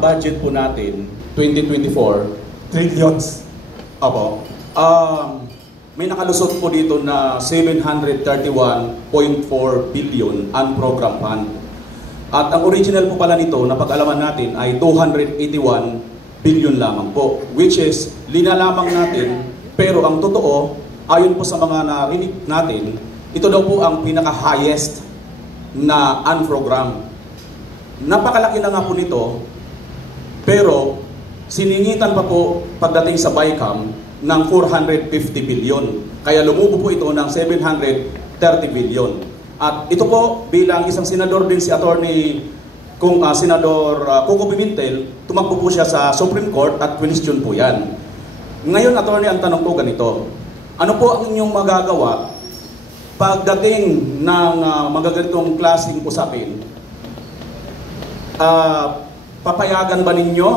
budget po natin, 2024, Trillions. Opo, may nakalusot po dito na 731.4 billion unprogrammed fund. At ang original po pala nito, na pag-alaman natin, ay 281 billion lamang po. Which is, linalamang natin, pero ang totoo, ayon po sa mga narinig natin, ito daw po ang pinaka-highest na unprogrammed. Napakalaki na nga po nito, pero siningitan pa po pagdating sa BICAM ng 450 billion. Kaya lumubo po ito ng 730 billion. At ito po, bilang isang senador din si Attorney Senador Coco Pimentel, tumakbo po siya sa Supreme Court at question po yan. Ngayon, Attorney, ang tanong ko ganito. Ano po ang inyong magagawa pagdating ng magaganitong klaseng usapin? Papayagan ba ninyo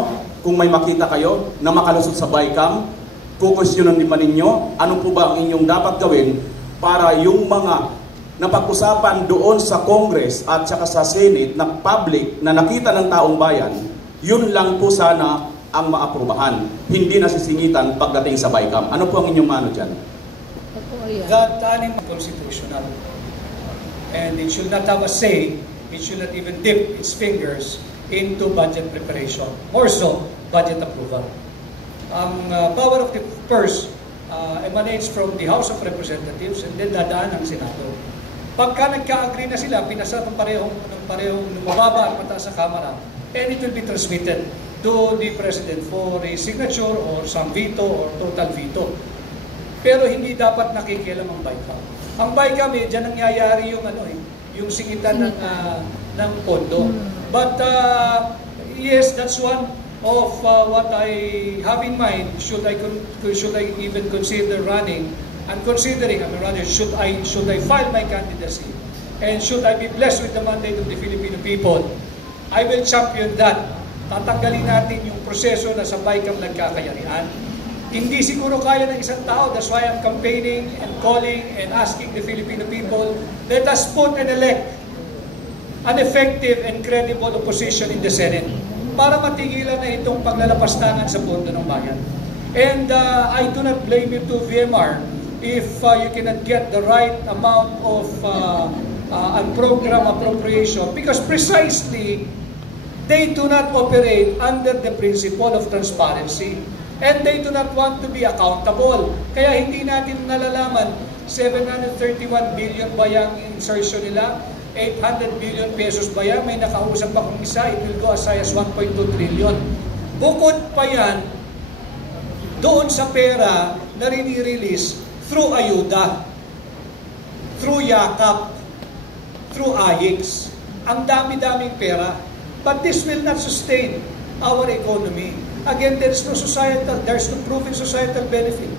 kung may makita kayo na makalusot sa BICAM? Kukwestiyonan din ba ninyo? Ano po ba ang inyong dapat gawin para yung mga napag-usapan doon sa Congress at saka sa Senate na public na nakita ng taong bayan, yun lang po sana ang maaprubahan. Hindi nasisingitan pagdating sa BICAM. Ano po ang inyong mano dyan? That unconstitutional. And it should not have a say, it should not even dip its fingers into budget preparation. More so, budget approval. Ang power of the purse emanates from the House of Representatives and then dadaan ng Senado. Pagka nagka-agree na sila, pinasa ng parehong lumababa at mataas sa Kamara, and it will be transmitted to the President for a signature or some veto or total veto. Pero hindi dapat nakikialam ang BICAM. Ang BICAM, dyan nangyayari yung singitan ng pondo. But yes, that's one of what I have in mind. Should I even consider running? I'm considering, should I file my candidacy? And should I be blessed with the mandate of the Filipino people? I will champion that. Tatanggalin natin yung proseso na sa BICAM nagkakayarihan. Hindi siguro kaya ng isang tao. That's why I'm campaigning and calling and asking the Filipino people, let us put and elect an effective and credible opposition in the Senate para matigilan na itong paglalapastangan sa pondo ng bayan. And I do not blame you to VMR if you cannot get the right amount of unprogrammed appropriation, because precisely they do not operate under the principle of transparency and they do not want to be accountable. Kaya hindi natin nalalaman 731 billion ba yung insertion nila, 800 billion pesos ba yan, may nakausap akong isa, it will go as high as 1.2 trillion. Bukod pa yan doon sa pera na rini-release through ayuda, through yakap, through AIX. Ang dami-daming pera. But this will not sustain our economy. Again, there's no proven societal benefit.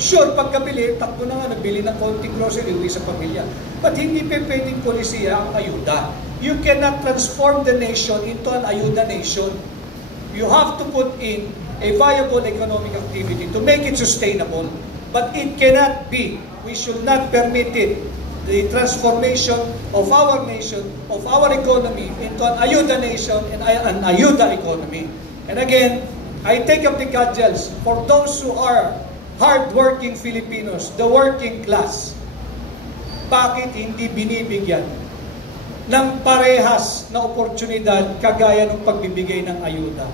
Sure, pagkabili, takbo na nga, nagbili ng konting grocery, uwi sa pamilya. But hindi pwedeng polisiya ang ayuda. You cannot transform the nation into an ayuda nation. You have to put in a viable economic activity to make it sustainable. But it cannot be. We should not permit it. The transformation of our nation, of our economy, into an ayuda nation and an ayuda economy. And again, I take up the cudgels for those who are hard-working Filipinos, the working class. Bakit hindi binibigyan ng parehas na oportunidad kagaya ng pagbibigay ng ayuda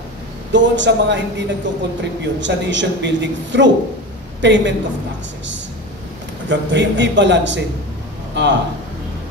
doon sa mga hindi nagko-contribute sa nation building through payment of taxes? Hindi balanse.